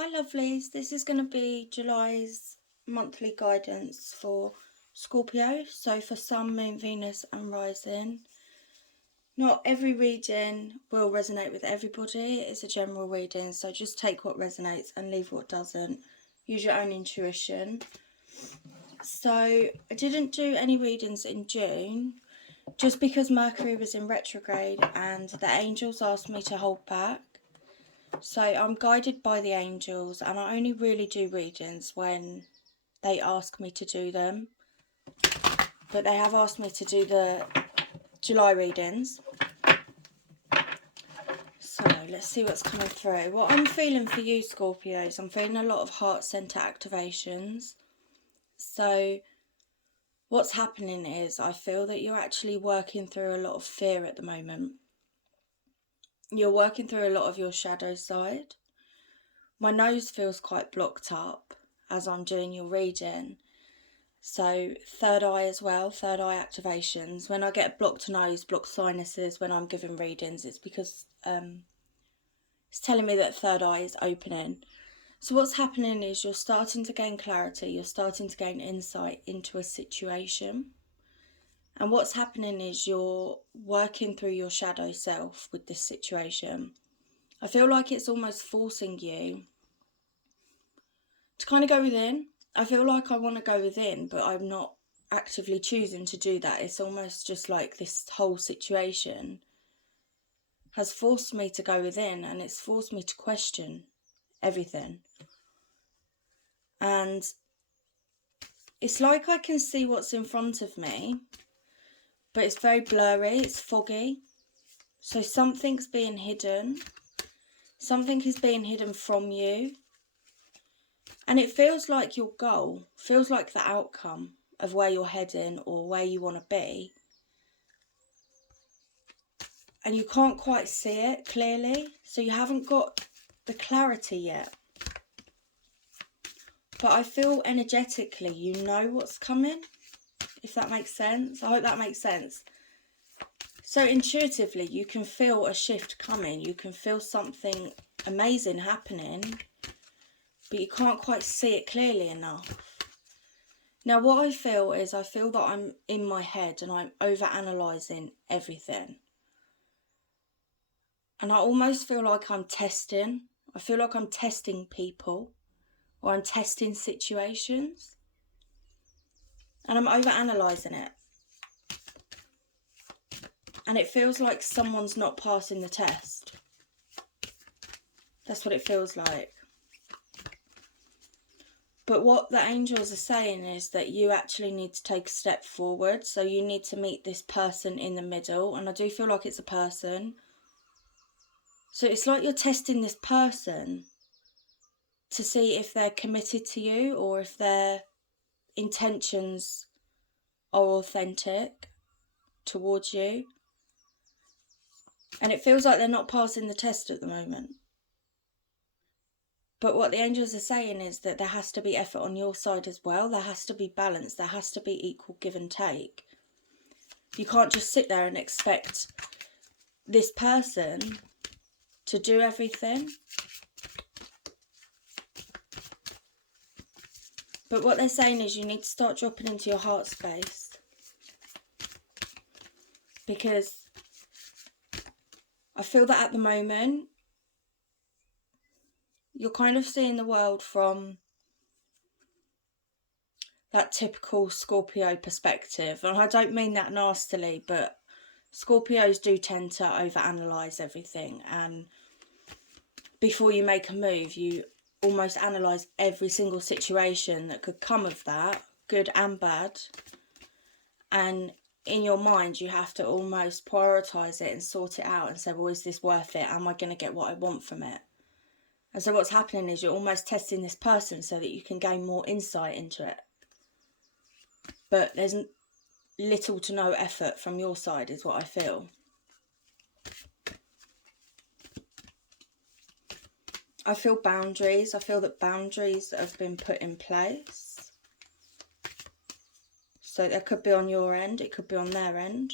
Hi lovelies, this is going to be July's monthly guidance for Scorpio, so for Sun, Moon, Venus and Rising. Not every reading will resonate with everybody, it's a general reading, so just take what resonates and leave what doesn't. Use your own intuition. So I didn't do any readings in June, just because Mercury was in retrograde and the angels asked me to hold back. So I'm guided by the angels and I only really do readings when they ask me to do them. But they have asked me to do the July readings. So let's see what's coming through. What I'm feeling for you, Scorpios, I'm feeling a lot of heart center activations. So what's happening is I feel that you're actually working through a lot of fear at the moment. You're working through a lot of your shadow side. My nose feels quite blocked up as I'm doing your reading. So third eye as well, third eye activations. When I get a blocked nose, blocked sinuses when I'm giving readings, it's because it's telling me that third eye is opening. So what's happening is you're starting to gain clarity, you're starting to gain insight into a situation. And what's happening is you're working through your shadow self with this situation. I feel like it's almost forcing you to kind of go within. I feel like I want to go within, but I'm not actively choosing to do that. It's almost just like this whole situation has forced me to go within, and it's forced me to question everything. And it's like I can see what's in front of me, but it's very blurry, it's foggy. So something's being hidden. Something is being hidden from you. And it feels like your goal, feels like the outcome of where you're heading or where you want to be. And you can't quite see it clearly, so you haven't got the clarity yet. But I feel energetically you know what's coming, if that makes sense. I hope that makes sense. So intuitively you can feel a shift coming, you can feel something amazing happening, but you can't quite see it clearly enough. Now what I feel is I feel that I'm in my head and I'm over-analysing everything. And I almost feel like I'm testing. I feel like I'm testing people or I'm testing situations. And I'm over-analysing it. And it feels like someone's not passing the test. That's what it feels like. But what the angels are saying is that you actually need to take a step forward. So you need to meet this person in the middle. And I do feel like it's a person. So it's like you're testing this person to see if they're committed to you or if their intentions are authentic towards you. And it feels like they're not passing the test at the moment. But what the angels are saying is that there has to be effort on your side as well. There has to be balance. There has to be equal give and take. You can't just sit there and expect this person to do everything. But what they're saying is you need to start dropping into your heart space. Because I feel that at the moment, you're kind of seeing the world from that typical Scorpio perspective. And I don't mean that nastily, but Scorpios do tend to overanalyze everything. And before you make a move, you almost analyse every single situation that could come of that, good and bad. And in your mind, you have to almost prioritise it and sort it out and say, well, is this worth it? Am I going to get what I want from it? And so what's happening is you're almost testing this person so that you can gain more insight into it. But there's little to no effort from your side is what I feel. I feel boundaries. I feel that boundaries have been put in place. So that could be on your end. It could be on their end.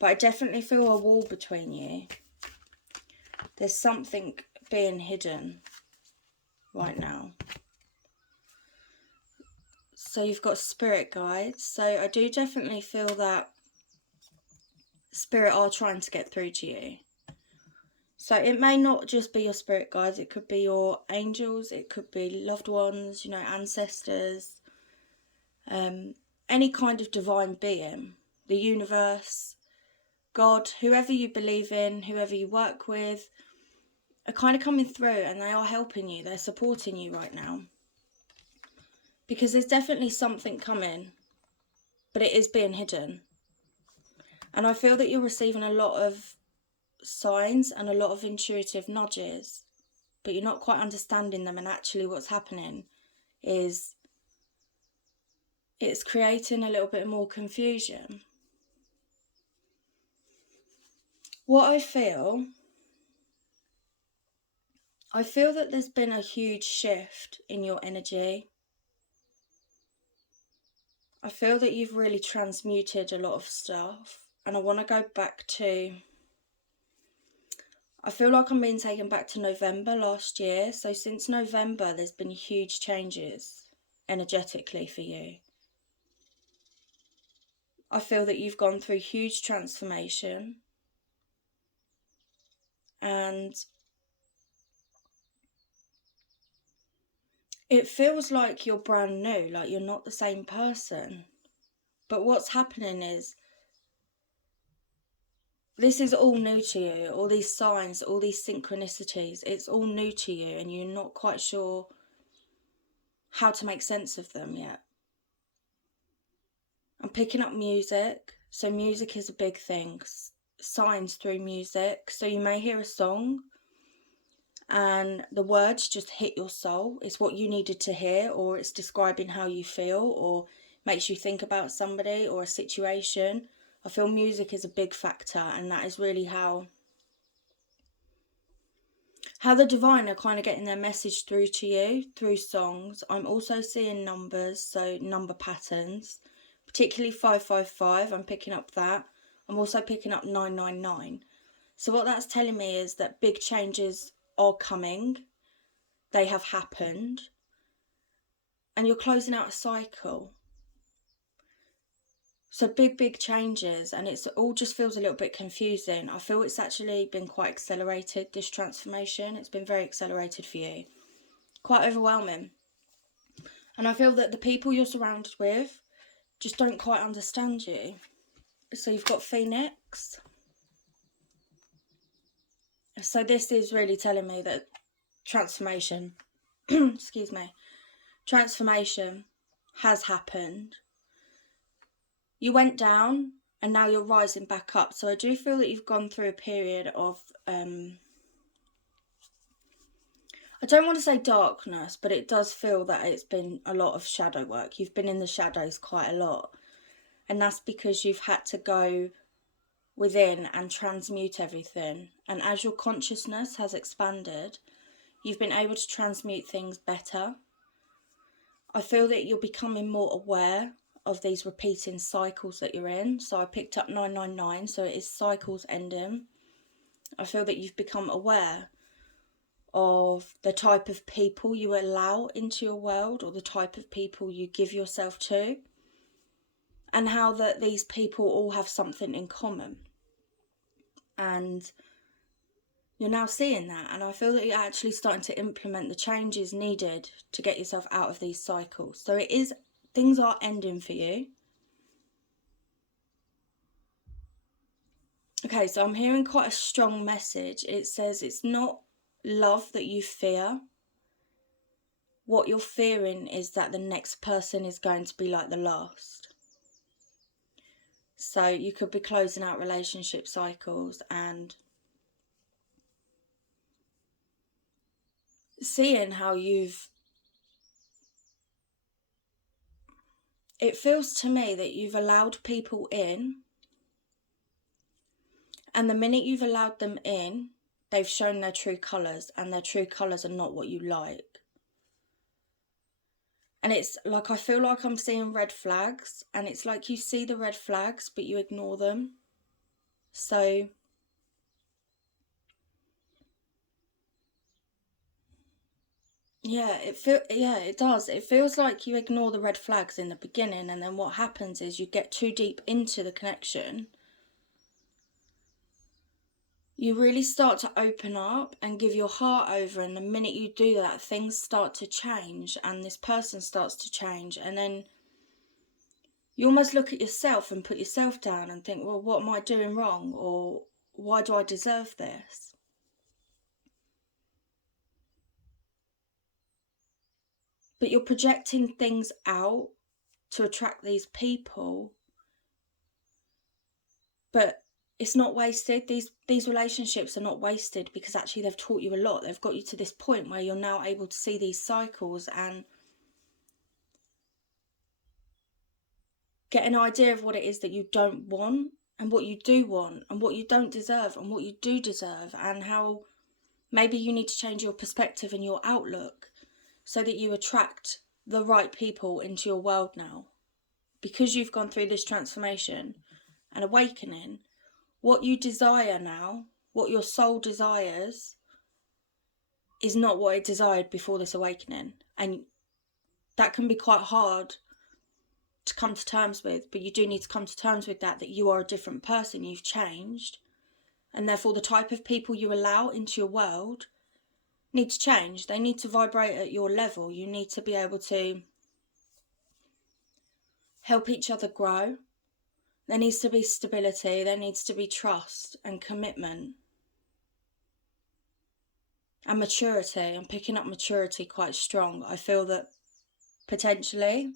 But I definitely feel a wall between you. There's something being hidden. right now. So you've got spirit guides. So I do definitely feel that spirit are trying to get through to you. So it may not just be your spirit guides. It could be your angels. It could be loved ones, you know, ancestors. Any kind of divine being. The universe. God. Whoever you believe in. Whoever you work with. Are kind of coming through and they are helping you. They're supporting you right now. Because there's definitely something coming. But it is being hidden. And I feel that you're receiving a lot of signs and a lot of intuitive nudges. But you're not quite understanding them. And actually what's happening is it's creating a little bit more confusion. What I feel that there's been a huge shift in your energy. I feel that you've really transmuted a lot of stuff. And I want to go back to... I feel like I'm being taken back to November last year. So since November, there's been huge changes energetically for you. I feel that you've gone through huge transformation. And it feels like you're brand new, like you're not the same person. But what's happening is, this is all new to you. All these signs, all these synchronicities, it's all new to you and you're not quite sure how to make sense of them yet. I'm picking up music. So music is a big thing. Signs through music. So you may hear a song and the words just hit your soul. It's what you needed to hear, or it's describing how you feel, or makes you think about somebody or a situation. I feel music is a big factor, and that is really how the divine are kind of getting their message through to you through songs. I'm also seeing numbers, so number patterns, particularly 555. I'm picking up that. I'm also picking up 999. So what that's telling me is that big changes are coming. They have happened. And you're closing out a cycle. So big changes, and it's all just feels a little bit confusing. I feel it's actually been quite accelerated, this transformation. It's been very accelerated for you. Quite overwhelming. And I feel that the people you're surrounded with just don't quite understand you. So you've got Phoenix. So this is really telling me that transformation, excuse me, transformation has happened. You went down and now you're rising back up. So I do feel that you've gone through a period of, I don't want to say darkness, but it does feel that it's been a lot of shadow work. You've been in the shadows quite a lot. And that's because you've had to go within and transmute everything. And as your consciousness has expanded, you've been able to transmute things better. I feel that you're becoming more aware of these repeating cycles that you're in. So I picked up 999, so it is cycles ending. I feel that you've become aware of the type of people you allow into your world, or the type of people you give yourself to, and how that these people all have something in common. And you're now seeing that, and I feel that you're actually starting to implement the changes needed to get yourself out of these cycles. So it is, things are ending for you. Okay, so I'm hearing quite a strong message. It says it's not love that you fear. What you're fearing is that the next person is going to be like the last. So you could be closing out relationship cycles and seeing how it feels to me that you've allowed people in, and the minute you've allowed them in, they've shown their true colours, and their true colours are not what you like. And it's like, I feel like I'm seeing red flags, and it's like you see the red flags, but you ignore them. So Yeah, it does. It feels like you ignore the red flags in the beginning, and then what happens is you get too deep into the connection. You really start to open up and give your heart over, and the minute you do that, things start to change and this person starts to change, and then you almost look at yourself and put yourself down and think, well, what am I doing wrong? Or why do I deserve this? But you're projecting things out to attract these people, but it's not wasted. These relationships are not wasted, because actually they've taught you a lot. They've got you to this point where you're now able to see these cycles and get an idea of what it is that you don't want and what you do want and what you don't deserve and what you do deserve, and how maybe you need to change your perspective and your outlook so that you attract the right people into your world now. Because you've gone through this transformation and awakening, what you desire now, what your soul desires, is not what it desired before this awakening. And that can be quite hard to come to terms with, but you do need to come to terms with that you are a different person, you've changed, and therefore the type of people you allow into your world need to change. They need to vibrate at your level. You need to be able to help each other grow. There needs to be stability, there needs to be trust and commitment and maturity. I'm picking up maturity quite strong. I feel that potentially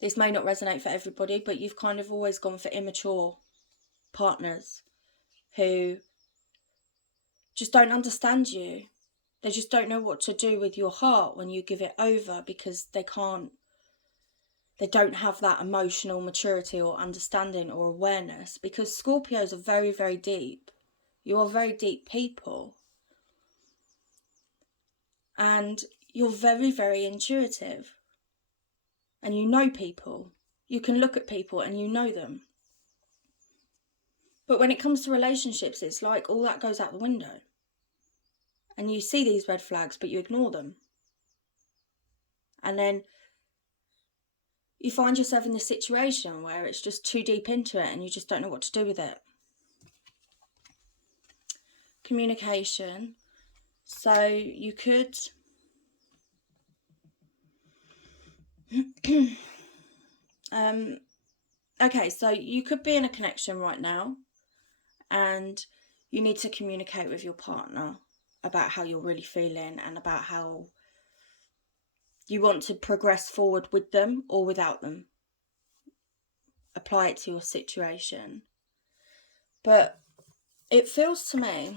this may not resonate for everybody, but you've kind of always gone for immature partners who just don't understand you. They just don't know what to do with your heart when you give it over, because they don't have that emotional maturity or understanding or awareness, because Scorpios are very, very deep. You are very deep people. And you're very, very intuitive. And you know people. You can look at people and you know them. But when it comes to relationships, it's like all that goes out the window. And you see these red flags, but you ignore them. And then you find yourself in this situation where it's just too deep into it and you just don't know what to do with it. Communication. So you could okay, so you could be in a connection right now and you need to communicate with your partner about how you're really feeling and about how you want to progress forward with them or without them. Apply it to your situation. But it feels to me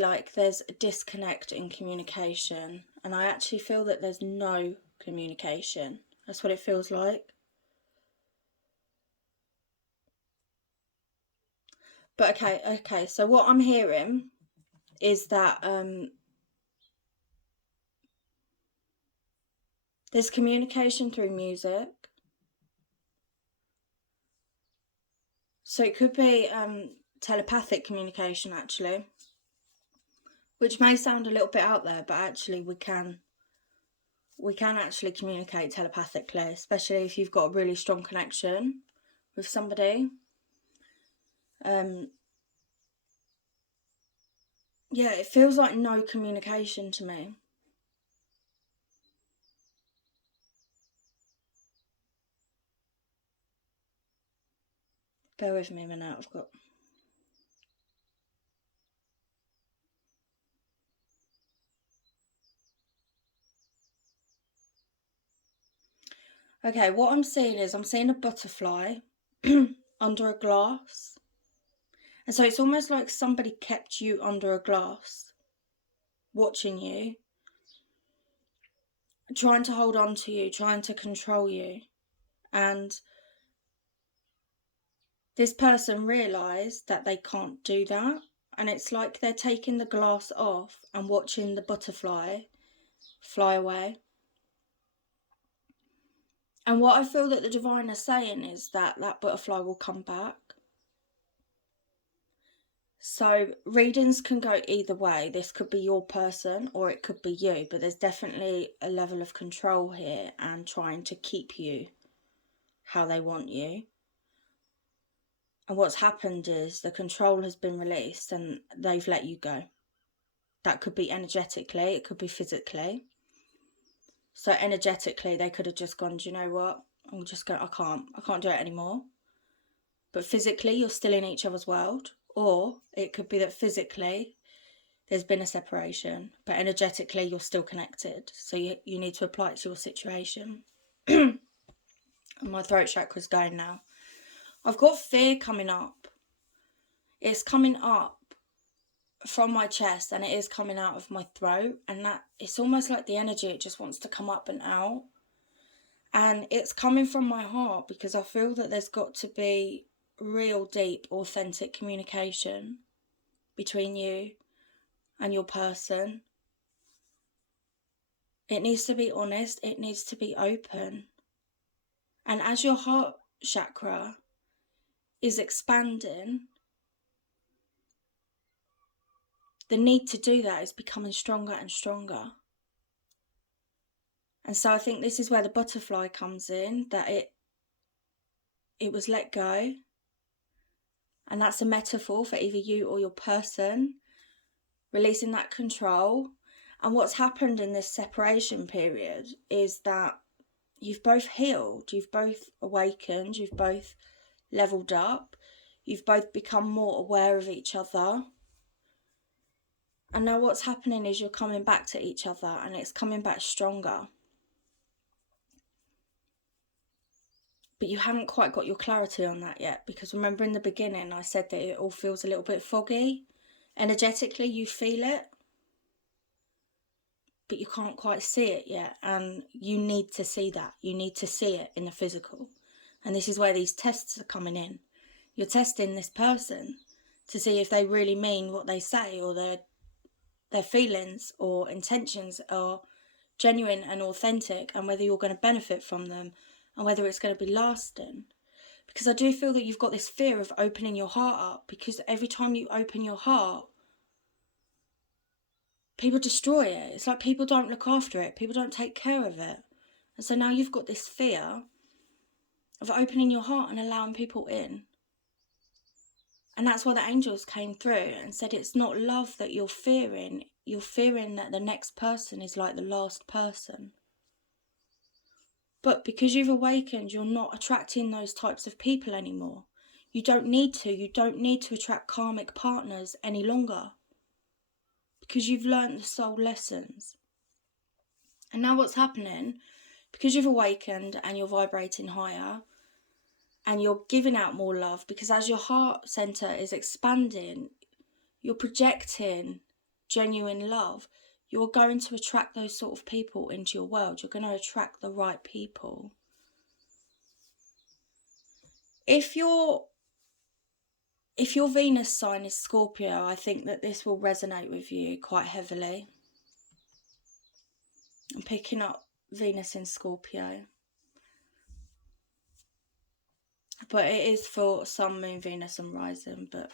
like there's a disconnect in communication, and I actually feel that there's no communication. That's what it feels like. But okay, so what I'm hearing is that there's communication through music. So it could be telepathic communication, actually, which may sound a little bit out there, but actually we can actually communicate telepathically, especially if you've got a really strong connection with somebody. Yeah, it feels like no communication to me. Bear with me a minute, I've got... Okay, what I'm seeing is I'm seeing a butterfly under a glass. And so it's almost like somebody kept you under a glass, watching you, trying to hold on to you, trying to control you. And this person realised that they can't do that. And it's like they're taking the glass off and watching the butterfly fly away. And what I feel that the divine is saying is that that butterfly will come back. So readings can go either way. This could be your person or it could be you, but there's definitely a level of control here and trying to keep you how they want you. And what's happened is the control has been released and they've let you go. That could be energetically, it could be physically. So energetically, they could have just gone, do you know what? I'm just going, I can't do it anymore. But physically, you're still in each other's world. Or it could be that physically, there's been a separation. But energetically, you're still connected. So you need to apply it to your situation. And my throat chakra's going now. I've got fear coming up. It's coming up from my chest and it is coming out of my throat. And that it's almost like the energy, it just wants to come up and out. And it's coming from my heart because I feel that there's got to be real, deep, authentic communication between you and your person. It needs to be honest. It needs to be open. And as your heart chakra is expanding, the need to do that is becoming stronger and stronger. And so I think this is where the butterfly comes in, that it was let go. And that's a metaphor for either you or your person, releasing that control. And what's happened in this separation period is that you've both healed, you've both awakened, you've both leveled up, you've both become more aware of each other. And now what's happening is you're coming back to each other and it's coming back stronger. But you haven't quite got your clarity on that yet, because remember in the beginning I said that it all feels a little bit foggy. Energetically you feel it, but you can't quite see it yet, and you need to see that. You need to see it in the physical. And this is where these tests are coming in. You're testing this person to see if they really mean what they say, or their feelings or intentions are genuine and authentic, and whether you're going to benefit from them and whether it's going to be lasting. Because I do feel that you've got this fear of opening your heart up, because every time you open your heart, people destroy it. It's like people don't look after it. People don't take care of it. And so now you've got this fear of opening your heart and allowing people in. And that's why the angels came through and said it's not love that you're fearing. You're fearing that the next person is like the last person. But because you've awakened, you're not attracting those types of people anymore. You don't need to. You don't need to attract karmic partners any longer, because you've learned the soul lessons. And now what's happening, because you've awakened and you're vibrating higher and you're giving out more love, because as your heart center is expanding, you're projecting genuine love. You're going to attract those sort of people into your world. You're going to attract the right people. If your Venus sign is Scorpio, I think that this will resonate with you quite heavily. I'm picking up Venus in Scorpio. But it is for Sun, Moon, Venus and Rising. But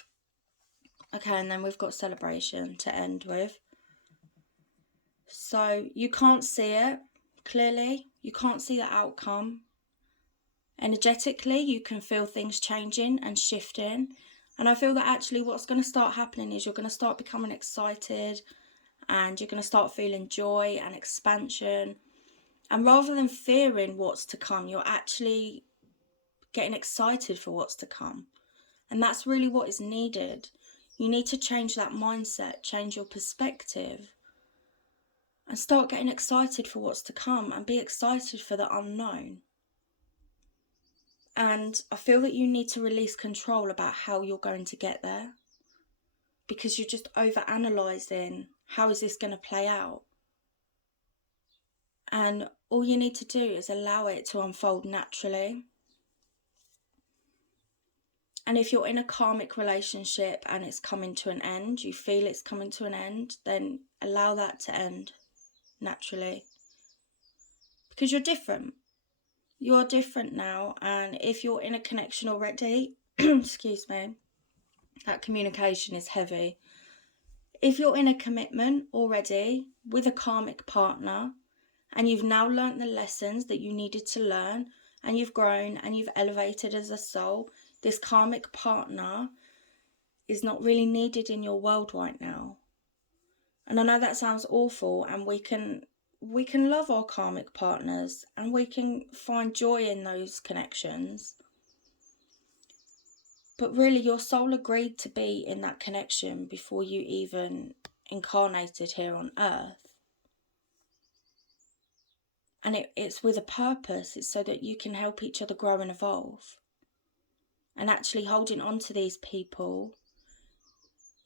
okay, and then we've got Celebration to end with. So you can't see it clearly. You can't see the outcome. Energetically, you can feel things changing and shifting. And I feel that actually what's going to start happening is you're going to start becoming excited and you're going to start feeling joy and expansion. And rather than fearing what's to come, you're actually getting excited for what's to come. And that's really what is needed. You need to change that mindset, change your perspective, and start getting excited for what's to come and be excited for the unknown. And I feel that you need to release control about how you're going to get there, because you're just over-analysing how is this going to play out. And all you need to do is allow it to unfold naturally. And if you're in a karmic relationship and it's coming to an end, you feel it's coming to an end, then allow that to end naturally. Because you're different. You're different now. And if you're in a connection already, excuse me, That communication is heavy. If you're in a commitment already with a karmic partner and you've now learnt the lessons that you needed to learn and you've grown and you've elevated as a soul, this karmic partner is not really needed in your world right now. And I know that sounds awful, and we can love our karmic partners and we can find joy in those connections. But really, your soul agreed to be in that connection before you even incarnated here on earth. And it's with a purpose. It's so that you can help each other grow and evolve. And actually holding on to these people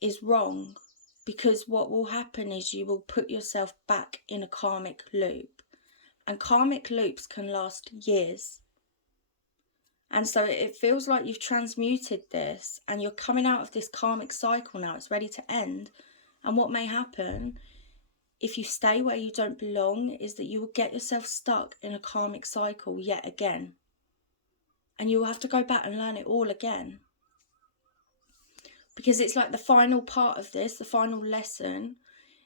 is wrong, because what will happen is you will put yourself back in a karmic loop. And karmic loops can last years. And so it feels like you've transmuted this and you're coming out of this karmic cycle now. It's ready to end. And what may happen if you stay where you don't belong is that you will get yourself stuck in a karmic cycle yet again. And you will have to go back and learn it all again. Because it's like the final part of this, the final lesson,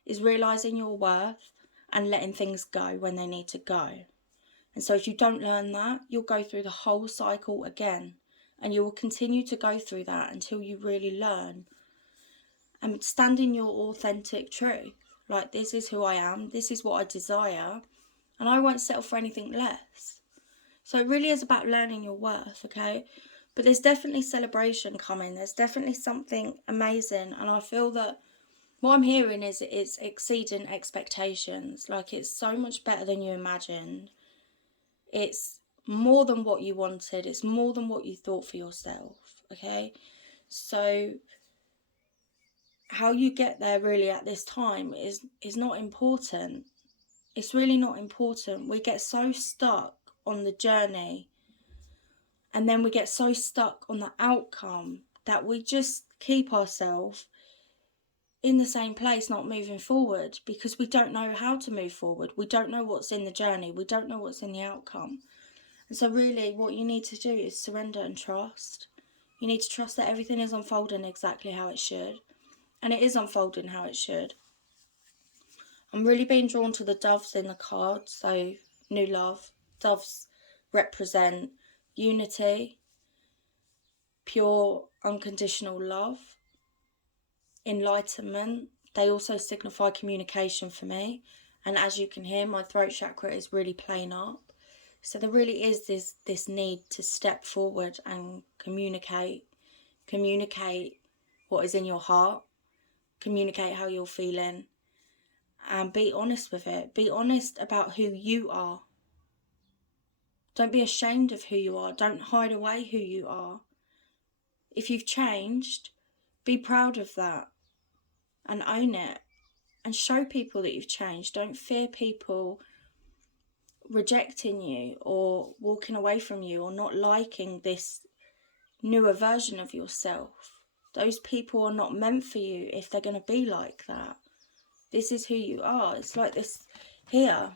is realising your worth and letting things go when they need to go. And so if you don't learn that, you'll go through the whole cycle again. And you will continue to go through that until you really learn. And stand in your authentic truth. Like, this is who I am, this is what I desire, and I won't settle for anything less. So it really is about learning your worth, okay? But there's definitely celebration coming. There's definitely something amazing. And I feel that what I'm hearing is it's exceeding expectations. Like, it's so much better than you imagined. It's more than what you wanted. It's more than what you thought for yourself, okay? So how you get there really at this time is not important. It's really not important. We get so stuck on the journey, and then we get so stuck on the outcome that we just keep ourselves in the same place, not moving forward, because we don't know how to move forward. We don't know what's in the journey. We don't know what's in the outcome. And so really what you need to do is surrender and trust. You need to trust that everything is unfolding exactly how it should. And it is unfolding how it should. I'm really being drawn to the doves in the card. So, new love. Doves represent unity, pure, unconditional love, enlightenment. They also signify communication for me. And as you can hear, my throat chakra is really playing up. So there really is this need to step forward and communicate what is in your heart, communicate how you're feeling, and be honest with it. Be honest about who you are. Don't be ashamed of who you are. Don't hide away who you are. If you've changed, be proud of that and own it and show people that you've changed. Don't fear people rejecting you or walking away from you or not liking this newer version of yourself. Those people are not meant for you if they're going to be like that. This is who you are. It's like this here.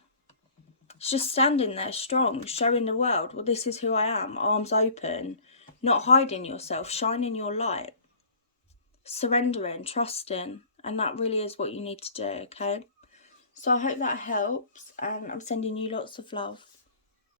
It's just standing there strong, showing the world, well, this is who I am, arms open, not hiding yourself, shining your light, surrendering, trusting, and that really is what you need to do, okay? So I hope that helps, and I'm sending you lots of love.